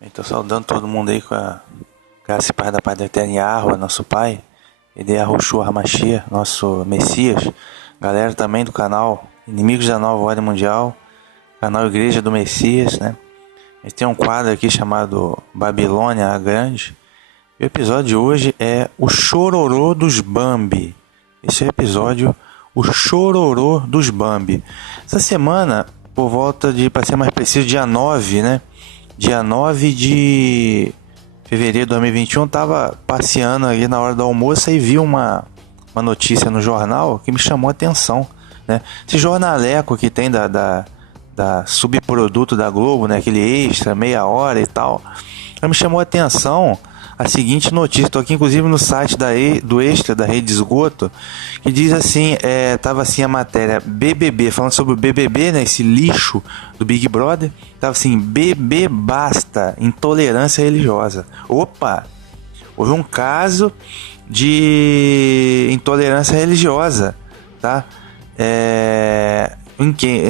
Estou saudando todo mundo aí com a graça e paz da Pai do Eterno Yahweh, nosso Pai, e Yahushua HaMashiach, nosso Messias. Galera também do canal Inimigos da Nova Ordem Mundial, canal Igreja do Messias, né? A gente tem um quadro aqui chamado Babilônia a Grande. E o episódio de hoje é o Chororô dos Bambi. Esse é o episódio, o Chororô dos Bambi. Essa semana, por volta de, para ser mais preciso, dia 9, né? Dia 9 de fevereiro de 2021, estava passeando aí na hora do almoço e vi uma notícia no jornal que me chamou a atenção, né? Esse jornaleco que tem da subproduto da Globo, né? Aquele extra, meia hora e tal. Me chamou a atenção a seguinte notícia. Estou aqui inclusive no site do Extra, da Rede Esgoto, que diz assim, tava assim a matéria BBB, falando sobre o BBB, né, esse lixo do Big Brother. Tava assim, BB basta, intolerância religiosa. Opa! Houve um caso de intolerância religiosa, tá?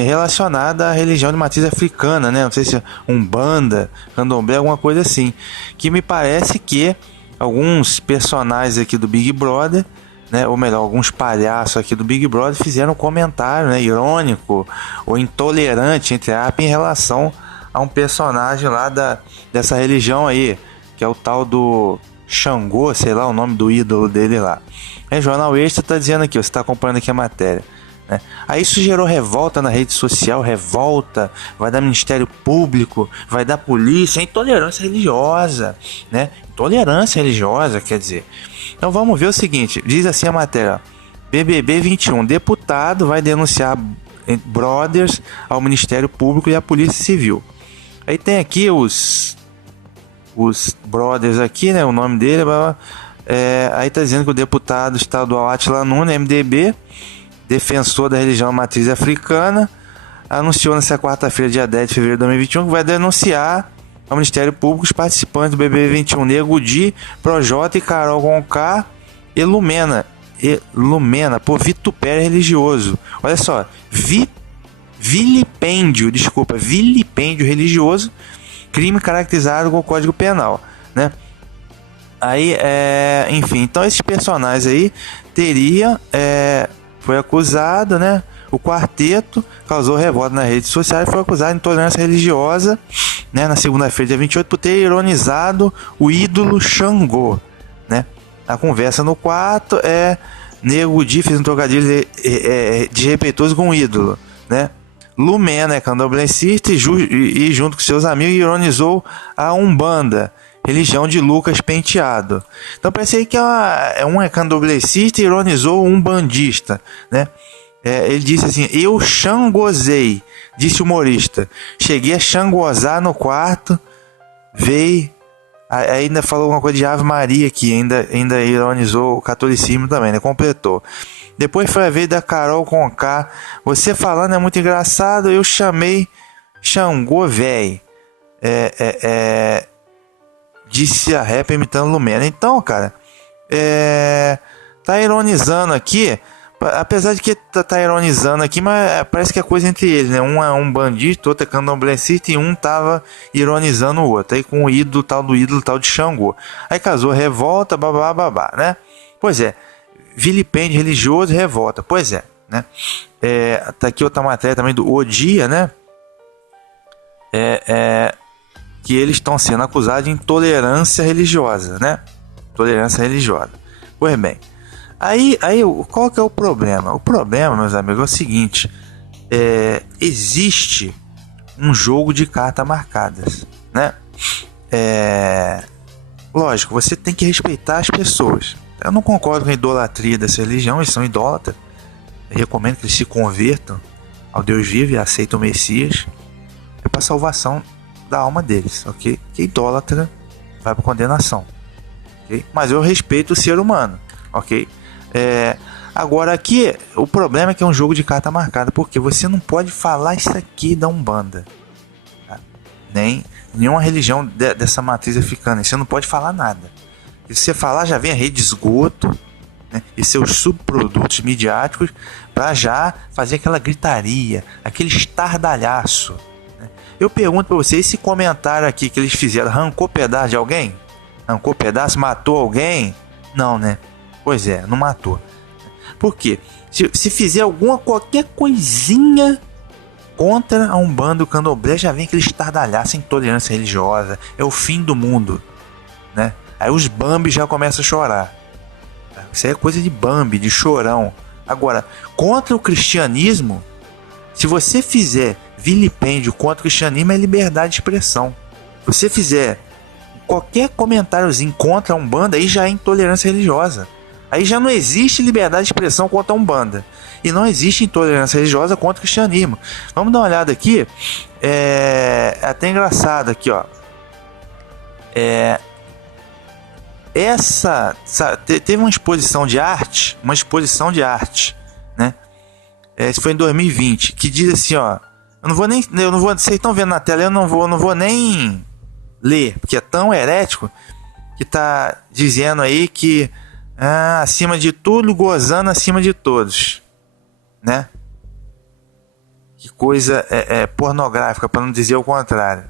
Relacionada à religião de matriz africana, né? Não sei se é Umbanda, Candomblé, alguma coisa assim. Que me parece que alguns personagens aqui do Big Brother, né? Ou melhor, alguns palhaços aqui do Big Brother fizeram um comentário, né? Irônico ou intolerante, entre aspas, em relação a um personagem lá dessa religião aí, que é o tal do Xangô, sei lá o nome do ídolo dele lá. O Jornal Extra está dizendo aqui, você está acompanhando aqui a matéria. Aí isso gerou revolta na rede social, revolta, vai dar Ministério Público, vai dar polícia, intolerância religiosa, né? Intolerância religiosa, quer dizer. Então vamos ver o seguinte, diz assim a matéria, BBB 21, deputado vai denunciar brothers ao Ministério Público e à Polícia Civil. Aí tem aqui os brothers aqui, né? O nome dele, aí tá dizendo que o deputado estadual Átila Nunes, MDB, defensor da religião matriz africana, anunciou nesta quarta-feira, dia 10 de fevereiro de 2021, que vai denunciar ao Ministério Público os participantes do BBB 21, Nego Di, Projota e Carol Conká e Lumena, por vitupério religioso. Olha só, vilipêndio religioso, crime caracterizado com o Código Penal, né? Aí, enfim, então esses personagens aí foi acusado, né? O quarteto causou revolta nas redes sociais e foi acusado de intolerância religiosa, né? Na segunda-feira, dia 28, por ter ironizado o ídolo Xangô, né? A conversa no quarto Nego Di fez um trocadilho desrespeitoso com o ídolo, né? Lumena é candomblessista e junto com seus amigos ironizou a Umbanda, religião de Lucas Penteado. Então parece aí que um é candomblessista e ironizou um bandista, né? Ele disse assim, eu xangozei, disse o humorista. Cheguei a xangozar no quarto, veio, ainda falou alguma coisa de Ave Maria aqui, ainda ironizou o catolicismo também, né? Completou. Depois foi a vez da Carol Conká, você falando é muito engraçado, eu chamei Xangô véi. Disse a rapper imitando Lumena. Então, cara, tá ironizando aqui, apesar de que tá ironizando aqui, mas parece que é coisa entre eles, né? Um é um bandista, outro é candomblessista e um tava ironizando o outro, aí com o ídolo tal de Xangô. Aí casou revolta, babá, né? Pois é, vilipêndio religioso, revolta, pois é, né? Tá aqui outra matéria também do O Dia, né? Que eles estão sendo acusados de intolerância religiosa, né? Intolerância religiosa. Pois bem, aí qual que é o problema? O problema, meus amigos, é o seguinte: existe um jogo de cartas marcadas, né? Lógico, você tem que respeitar as pessoas. Eu não concordo com a idolatria dessa religião, eles são idólatras. Eu recomendo que eles se convertam ao Deus vivo e aceitem o Messias. É para salvação da alma deles, ok? Que idólatra vai para condenação, ok? Mas eu respeito o ser humano, ok? Agora aqui, o problema é que é um jogo de carta marcada, porque você não pode falar isso aqui da Umbanda, tá? Nem nenhuma religião dessa matriz africana, você não pode falar nada. Se você falar, já vem a rede esgoto, né? E seus subprodutos midiáticos para já fazer aquela gritaria, aquele estardalhaço, Eu pergunto para vocês, esse comentário aqui que eles fizeram, arrancou pedaço de alguém? Arrancou pedaço? Matou alguém? Não, né? Pois é, não matou. Por quê? Se fizer qualquer coisinha contra a Umbanda e o Candomblé, já vem aquele estardalhaço, intolerância religiosa, é o fim do mundo, né? Aí os Bambi já começam a chorar. Isso aí é coisa de Bambi, de chorão. Agora, contra o cristianismo, se você fizer vilipêndio contra o cristianismo, é liberdade de expressão. Se você fizer qualquer comentáriozinho contra a Umbanda, aí já é intolerância religiosa. Aí já não existe liberdade de expressão contra a Umbanda. E não existe intolerância religiosa contra o cristianismo. Vamos dar uma olhada aqui. É até engraçado aqui, ó. Teve uma exposição de arte, né? Isso foi em 2020, que diz assim, ó. Vocês estão vendo na tela, eu não vou nem ler, porque é tão herético que tá dizendo aí que acima de tudo, gozando acima de todos, né? Que coisa pornográfica, para não dizer o contrário,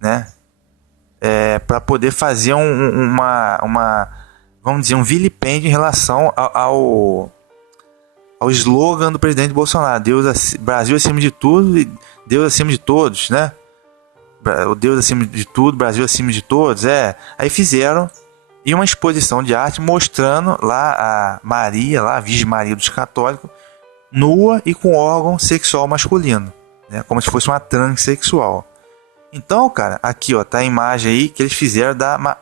né? Para poder fazer vamos dizer, um vilipêndio em relação ao slogan do presidente Bolsonaro: Brasil acima de tudo e Deus acima de todos, né? O Deus acima de tudo, Brasil acima de todos. Aí fizeram uma exposição de arte mostrando lá a Maria, lá a Virgem Maria dos Católicos, nua e com órgão sexual masculino, né? Como se fosse uma transexual. Então, cara, aqui ó, tá a imagem aí que eles fizeram da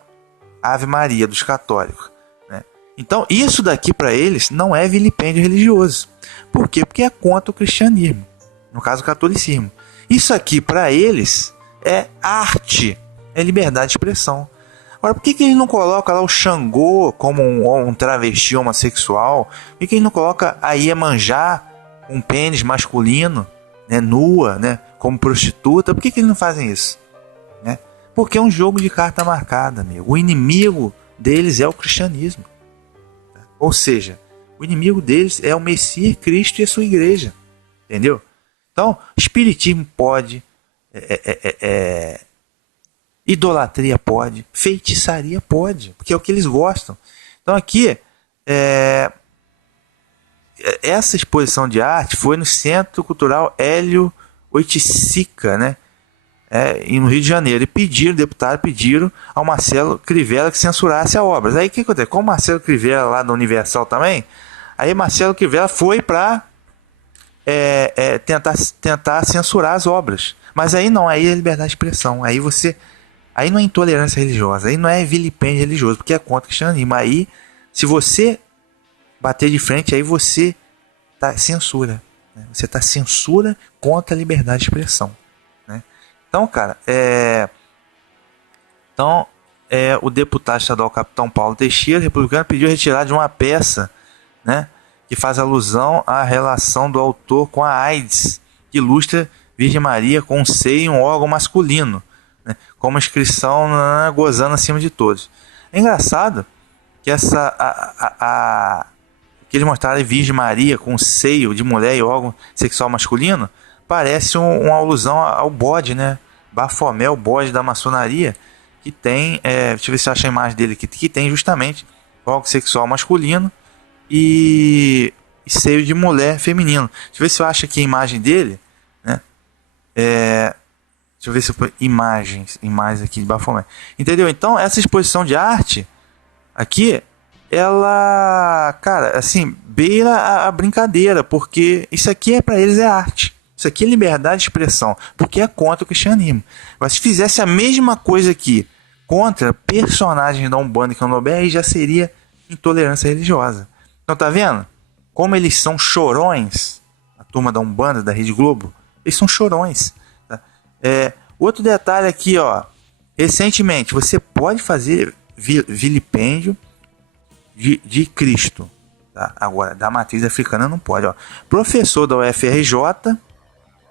Ave Maria dos Católicos, né? Então, isso daqui para eles não é vilipêndio religioso. Por quê? Porque é contra o cristianismo, no caso o catolicismo. Isso aqui para eles é arte, é liberdade de expressão. Agora, por que ele não coloca lá o Xangô como um travesti homossexual? Por que ele não coloca a Iemanjá, um pênis masculino, né, nua, né, como prostituta? Por que eles não fazem isso, né? Porque é um jogo de carta marcada, amigo. O inimigo deles é o cristianismo. Ou seja, o inimigo deles é o Messias Cristo e a sua igreja. Entendeu? Então, espiritismo pode, idolatria pode, feitiçaria pode, porque é o que eles gostam. Então aqui, essa exposição de arte foi no Centro Cultural Hélio Oiticica, né? No Rio de Janeiro. E deputados pediram ao Marcelo Crivella que censurasse a obra. Aí o que acontece? Como o Marcelo Crivella lá da Universal também, aí Marcelo Crivella foi para tentar censurar as obras. Mas aí não, aí é liberdade de expressão. Aí não é intolerância religiosa, aí não é vilipêndio religioso, porque é contra o cristianismo. Aí, se você bater de frente, aí você tá censura, né? Você tá censura contra a liberdade de expressão, né? Então, cara, o deputado estadual Capitão Paulo Teixeira, republicano, pediu a retirada de uma peça, né, que faz alusão à relação do autor com a AIDS, que ilustra Virgem Maria com um seio e um órgão masculino, né, como inscrição gozando acima de todos. É engraçado que que eles mostraram a Virgem Maria com um seio de mulher e órgão sexual masculino, parece uma alusão ao bode, né? Bafomé, o bode da maçonaria, que tem, deixa eu ver se eu acho a imagem dele aqui, que tem justamente órgão sexual masculino e seio de mulher feminino. Deixa eu ver se eu acho aqui a imagem dele, né? Deixa eu ver se eu ponho imagens aqui de Bafomé. Entendeu? Então, essa exposição de arte aqui, ela, cara, assim, beira a brincadeira, porque isso aqui para eles é arte. Isso aqui é liberdade de expressão, porque é contra o cristianismo. Mas se fizesse a mesma coisa aqui contra personagens da Umbanda e Candomblé, aí já seria intolerância religiosa. Então, tá vendo? Como eles são chorões, a turma da Umbanda, da Rede Globo, eles são chorões. Tá? Outro detalhe aqui, ó. Recentemente, você pode fazer vilipêndio de Cristo. Tá? Agora, da matriz africana não pode. Ó. Professor da UFRJ,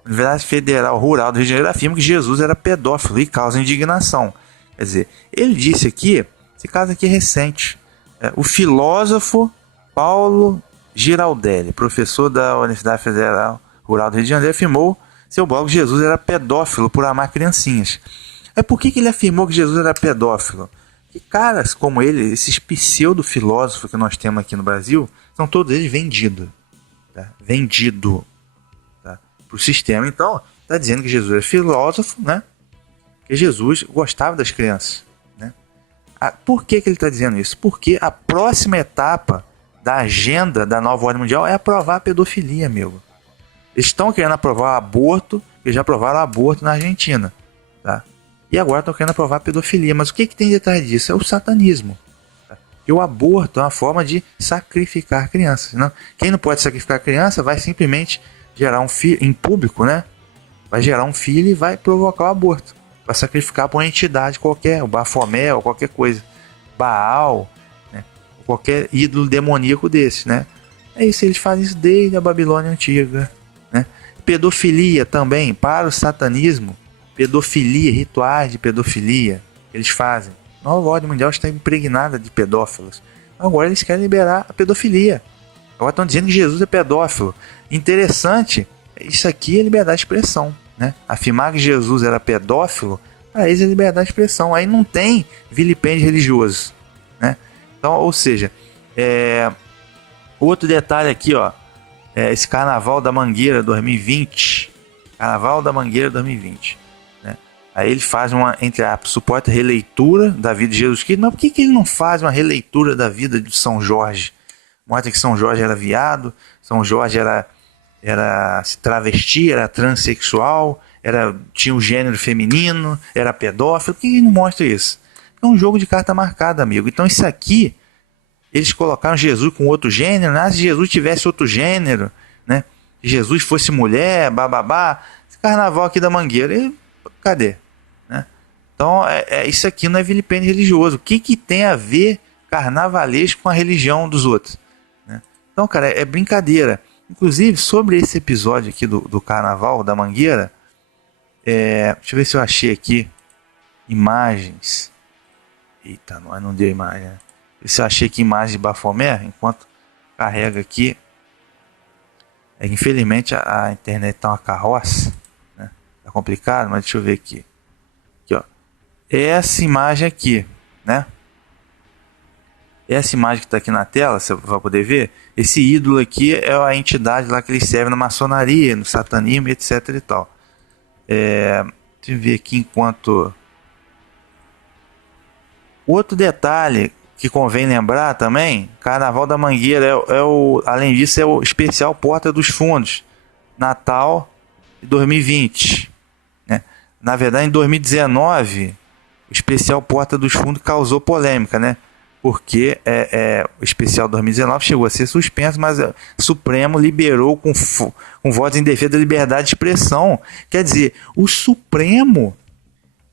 Universidade Federal Rural do Rio de Janeiro, afirma que Jesus era pedófilo e causa indignação. Quer dizer, ele disse aqui, esse caso aqui é recente, o filósofo Paulo Giraldelli, professor da Universidade Federal Rural do Rio de Janeiro, afirmou seu blog, que Jesus era pedófilo por amar criancinhas. Aí por que ele afirmou que Jesus era pedófilo? Que caras como ele, esses pseudo-filósofos que nós temos aqui no Brasil, são todos eles vendidos. Tá? Vendido, tá? Para o sistema. Então, está dizendo que Jesus é filósofo, né? Que Jesus gostava das crianças. Né? Por que ele está dizendo isso? Porque a próxima etapa da agenda da nova ordem mundial é aprovar a pedofilia, amigo. Eles estão querendo aprovar o aborto, eles já aprovaram o aborto na Argentina. Tá? E agora estão querendo aprovar a pedofilia. Mas o que tem detrás disso? É o satanismo. Tá? E o aborto é uma forma de sacrificar crianças. Não? Quem não pode sacrificar criança vai simplesmente gerar um filho em público, né? Vai gerar um filho e vai provocar o aborto. Vai sacrificar por uma entidade qualquer, o Bafomé ou qualquer coisa. Baal, né? Qualquer ídolo demoníaco desse, né? É isso, eles fazem isso desde a Babilônia Antiga. Né? Pedofilia também, para o satanismo. Pedofilia, rituais de pedofilia eles fazem. A nova ordem mundial está impregnada de pedófilos. Agora eles querem liberar a pedofilia. Agora estão dizendo que Jesus é pedófilo. Interessante, isso aqui é liberdade de expressão. Né? Afirmar que Jesus era pedófilo, para eles é liberdade de expressão. Aí não tem vilipêndio religioso. Né? Então, ou seja, outro detalhe aqui, ó, esse Carnaval da Mangueira 2020. Carnaval da Mangueira 2020. Aí ele faz uma, entre aspas, suposta releitura da vida de Jesus Cristo. Mas por que ele não faz uma releitura da vida de São Jorge? Mostra que São Jorge era viado, São Jorge era travesti, era transexual, tinha um gênero feminino, era pedófilo. Por que ele não mostra isso? É um jogo de carta marcada, amigo. Então isso aqui, eles colocaram Jesus com outro gênero, né? Se Jesus tivesse outro gênero, né? Se Jesus fosse mulher, bababá, esse carnaval aqui da Mangueira, cadê? Né? Então, isso aqui não é vilipêndio religioso. O que tem a ver carnavalesco com a religião dos outros? Né? Então, cara, é brincadeira. Inclusive, sobre esse episódio aqui do Carnaval da Mangueira, deixa eu ver se eu achei aqui imagens. Eita, não deu imagem, né? Se eu achei aqui imagens de Bafomé, enquanto carrega aqui. Infelizmente a internet tá uma carroça, né? Tá complicado, mas deixa eu ver aqui. Aqui, ó. Essa imagem aqui, né? Essa imagem que está aqui na tela, você vai poder ver. Esse ídolo aqui é a entidade lá que eles servem na maçonaria, no satanismo, etc e tal. Deixa eu ver aqui enquanto... Outro detalhe que convém lembrar também, Carnaval da Mangueira além disso, é o especial Porta dos Fundos, Natal de 2020. Né? Na verdade, em 2019, o especial Porta dos Fundos causou polêmica, né? Porque o especial 2019 chegou a ser suspenso, mas o Supremo liberou com votos em defesa da liberdade de expressão. Quer dizer, o Supremo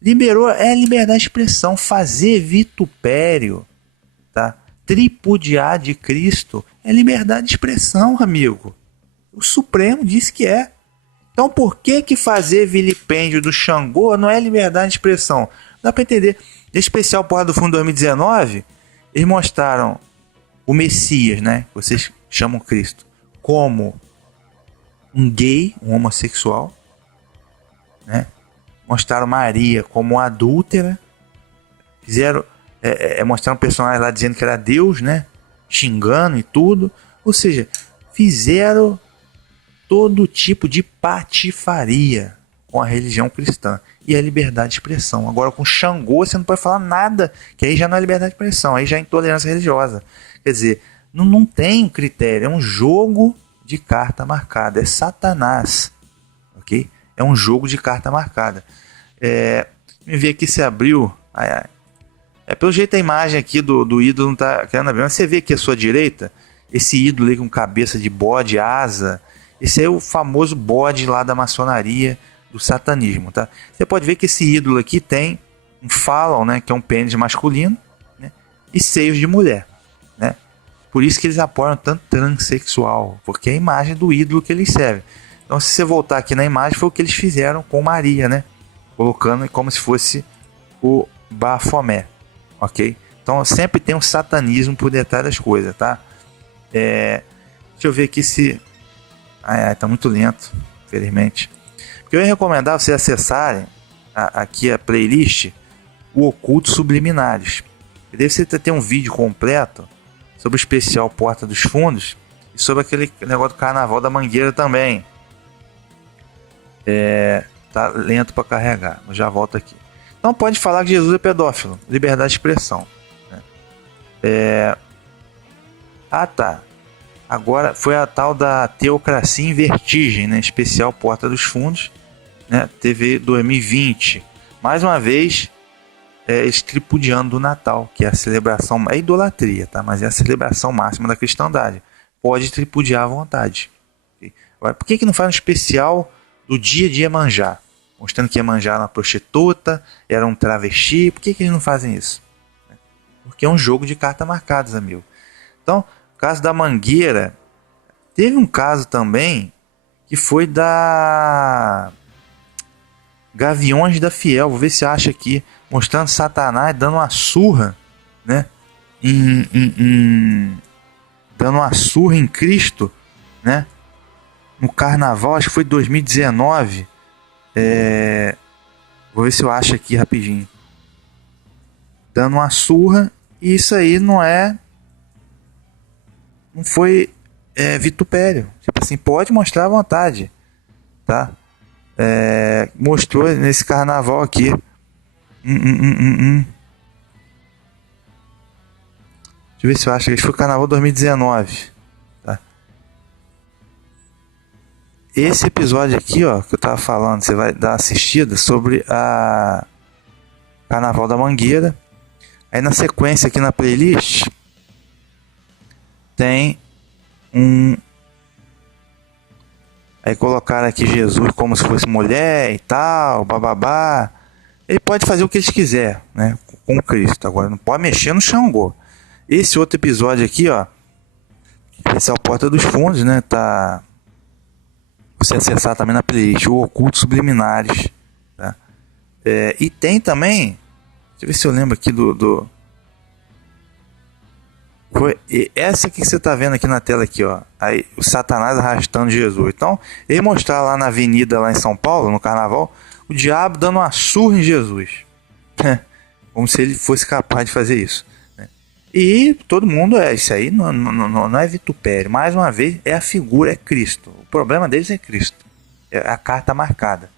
liberou liberdade de expressão, fazer vitupério, tá? Tripudiar de Cristo é liberdade de expressão, amigo. O Supremo disse que é. Então por que fazer vilipêndio do Xangô não é liberdade de expressão? Dá para entender. No especial Porta do Fundo 2019, eles mostraram o Messias, né? Vocês chamam Cristo, como um gay, um homossexual, né? Mostraram Maria como uma adúltera. Fizeram mostraram um personagem lá dizendo que era Deus, né? Xingando e tudo. Ou seja, fizeram todo tipo de patifaria com a religião cristã. E a liberdade de expressão. Agora com Xangô você não pode falar nada, que aí já não é liberdade de expressão, aí já é intolerância religiosa. Quer dizer, não tem critério, é um jogo de carta marcada, é Satanás, ok? É um jogo de carta marcada. Me ver aqui se abriu. Pelo jeito a imagem aqui do ídolo não está querendo abrir, mas você vê aqui à sua direita, esse ídolo aí com cabeça de bode, asa, esse é o famoso bode lá da maçonaria, do satanismo, tá? Você pode ver que esse ídolo aqui tem um fálon, né, que é um pênis masculino, né, e seios de mulher, né? Por isso que eles apoiam tanto transexual, porque é a imagem do ídolo que eles servem. Então, se você voltar aqui na imagem, foi o que eles fizeram com Maria, né? Colocando como se fosse o Bafomé, ok? Então, sempre tem um satanismo por detrás das coisas, tá? Deixa eu ver aqui se... tá muito lento, infelizmente. Porque que eu ia recomendar vocês acessarem aqui a playlist O Oculto Subliminares. E daí você tem um vídeo completo sobre o especial Porta dos Fundos e sobre aquele negócio do Carnaval da Mangueira também. Tá lento para carregar, mas já volto aqui. Então pode falar que Jesus é pedófilo, liberdade de expressão, né? Tá. Agora foi a tal da Teocracia em Vertigem, né? Especial Porta dos Fundos, né? TV 2020. Mais uma vez, eles tripudiando o Natal, que é a celebração, é idolatria, tá? Mas é a celebração máxima da cristandade. Pode tripudiar à vontade. Okay? Agora, por que não faz um especial do dia de Iemanjá? Mostrando que Iemanjá era uma prostituta, era um travesti. Por que eles não fazem isso? Porque é um jogo de cartas marcadas, amigo. Então, o caso da Mangueira, teve um caso também que foi da Gaviões da Fiel. Vou ver se acha aqui, mostrando Satanás dando uma surra, né? Dando uma surra em Cristo, né? No carnaval, acho que foi 2019. Vou ver se eu acho aqui rapidinho. Dando uma surra, e isso aí não foi vitupério. Tipo assim, pode mostrar à vontade, tá? Mostrou nesse carnaval aqui. Deixa eu ver se eu acho. Acho que foi o carnaval 2019, tá? Esse episódio aqui, ó, que eu tava falando, você vai dar uma assistida sobre a Carnaval da Mangueira. Aí na sequência aqui na playlist tem aí colocaram aqui Jesus como se fosse mulher e tal, bababá. Ele pode fazer o que ele quiser, né, com Cristo. Agora não pode mexer no Xangô. Esse outro episódio aqui, ó, esse é o Porta dos Fundos, né, tá... Você acessar também na playlist O Oculto Subliminares, tá? E tem também, deixa eu ver se eu lembro aqui foi essa que você tá vendo aqui na tela aqui, ó. Aí o Satanás arrastando Jesus. Então, ele mostrar lá na avenida lá em São Paulo, no carnaval, o diabo dando uma surra em Jesus. Como se ele fosse capaz de fazer isso, né? E todo mundo isso aí não é vitupério. Mais uma vez, é a figura, é Cristo. O problema deles é Cristo. É a carta marcada.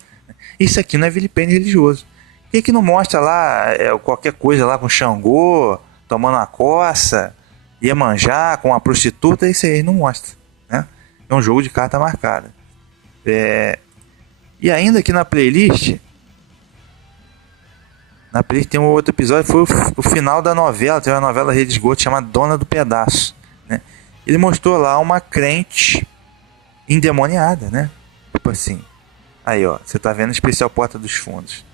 Isso aqui não é vilipêndio religioso. Por que não mostra lá qualquer coisa lá com Xangô, tomando uma coça, Iemanjá com uma prostituta? Isso aí não mostra, né? É um jogo de carta marcada. E ainda aqui na playlist tem um outro episódio, foi o final da novela. Tem uma novela Rede Esgoto chamada Dona do Pedaço, né? Ele mostrou lá uma crente endemoniada, né? Tipo assim, aí ó, você tá vendo o especial Porta dos Fundos,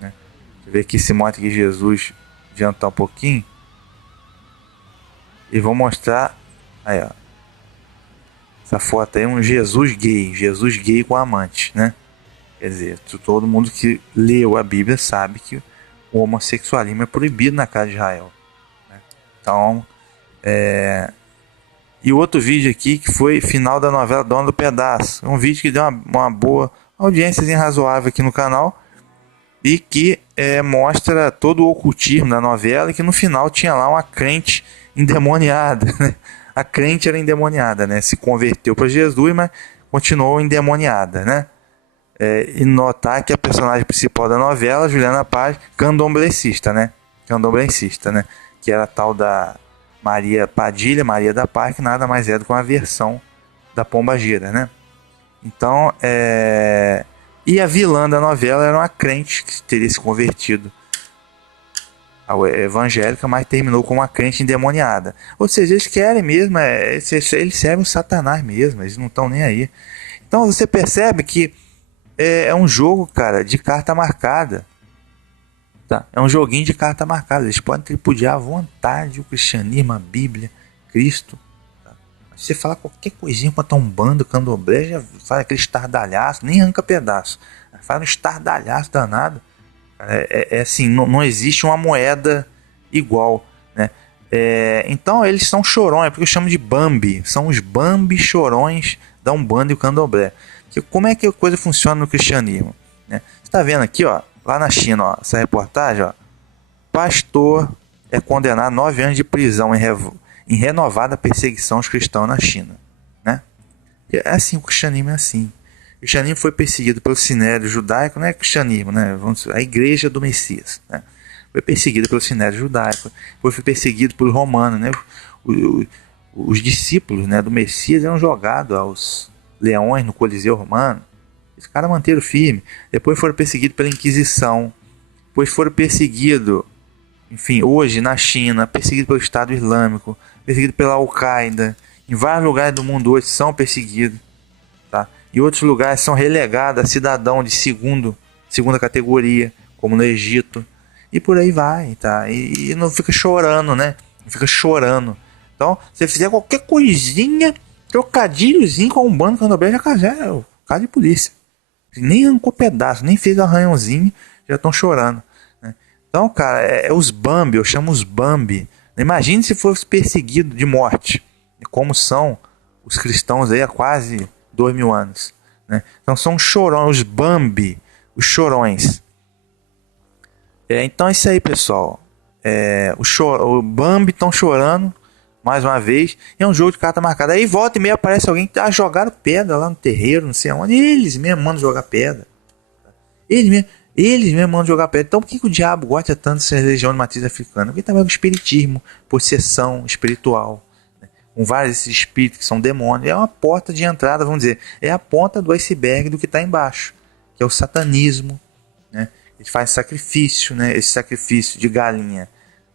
né? Deixa eu ver aqui se mostra aqui Jesus, adiantar um pouquinho e vou mostrar aí, ó, essa foto aí, um Jesus gay com amante, né? Quer dizer, todo mundo que leu a Bíblia sabe que o homossexualismo é proibido na casa de Israel, né? Então, e outro vídeo aqui que foi final da novela Dona do Pedaço. Um vídeo que deu uma boa audiência razoável aqui no canal e que mostra todo o ocultismo da novela, e que no final tinha lá uma crente endemoniada, né? A crente era endemoniada, né? Se converteu para Jesus, mas continuou endemoniada, né? E notar que a personagem principal da novela, Juliana Paz, candomblessista, né? Que era a tal da Maria Padilha, Maria da Paz, que nada mais é do que uma versão da Pombagira, né? Então, e a vilã da novela era uma crente que teria se convertido evangélica, mas terminou com uma crente endemoniada. Ou seja, eles querem mesmo, eles servem o Satanás mesmo, eles não estão nem aí. Então você percebe que é um jogo, cara, de carta marcada, tá? É um joguinho de carta marcada. Eles podem tripudiar à vontade o cristianismo, a Bíblia, Cristo, tá? Se você falar qualquer coisinha quanto a Umbanda, Candomblé, já faz aquele estardalhaço, nem arranca pedaço, faz um estardalhaço danado. Assim, não existe uma moeda igual, né? Então eles são chorões, porque eu chamo de Bambi, são os Bambi chorões da Umbanda e o Candomblé. Como é que a coisa funciona no cristianismo, né? Você está vendo aqui, ó, lá na China, ó, essa reportagem, ó, pastor é condenado a 9 anos de prisão em renovada perseguição aos cristãos na China, né? É assim, o cristianismo é assim. O cristianismo foi perseguido pelo sinédrio judaico, não é cristianismo, né? A igreja do Messias, né? Foi perseguido pelo sinédrio judaico, foi perseguido por romano, né? Os discípulos, né, do Messias eram jogados aos leões no Coliseu Romano. Os caras manteram firme. Depois foram perseguidos pela Inquisição. Depois foram perseguidos, enfim, hoje na China, perseguidos pelo Estado Islâmico, perseguidos pela Al-Qaeda. Em vários lugares do mundo hoje são perseguidos, tá? Em outros lugares são relegados a cidadão de segunda categoria, como no Egito. E por aí vai, tá? E não fica chorando, né? Não fica chorando. Então, se você fizer qualquer coisinha, trocadilhozinho com um bando candomblé, já é o caso de polícia. Nem arrancou pedaço, nem fez arranhãozinho, já estão chorando, né? Então, cara, os Bambi, eu chamo os Bambi. Imagine se fosse perseguido de morte, como são os cristãos aí há quase 2000 anos, né? Então são chorões, os Bambi, os chorões. Então é isso aí, pessoal. O Bambi estão chorando mais uma vez. É um jogo de carta marcada. Aí volta e meia aparece alguém que tá jogando pedra lá no terreiro, não sei aonde. Eles mesmo mandam jogar pedra. Eles mesmo mandam jogar pedra. Então por que o diabo gosta tanto dessa religião de matriz africana? Porque também é o espiritismo, possessão espiritual, né? Com vários desses espíritos que são demônios. É uma porta de entrada, vamos dizer. É a ponta do iceberg do que está embaixo, que é o satanismo, né? Ele faz sacrifício, né? Esse sacrifício de galinha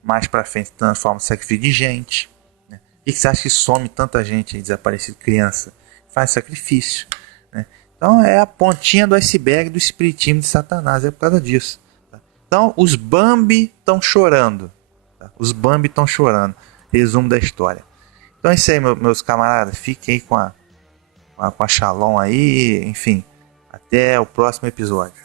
mais para frente transforma em sacrifício de gente, né? E que você acha que some tanta gente aí, desaparecida, criança? Faz sacrifício, né? Então é a pontinha do iceberg do espiritismo de Satanás, é por causa disso, tá? Então os Bambi estão chorando, tá? Os Bambi estão chorando. Resumo da história. Então é isso aí, meus camaradas. Fiquem aí com a Shalom aí, enfim. Até o próximo episódio.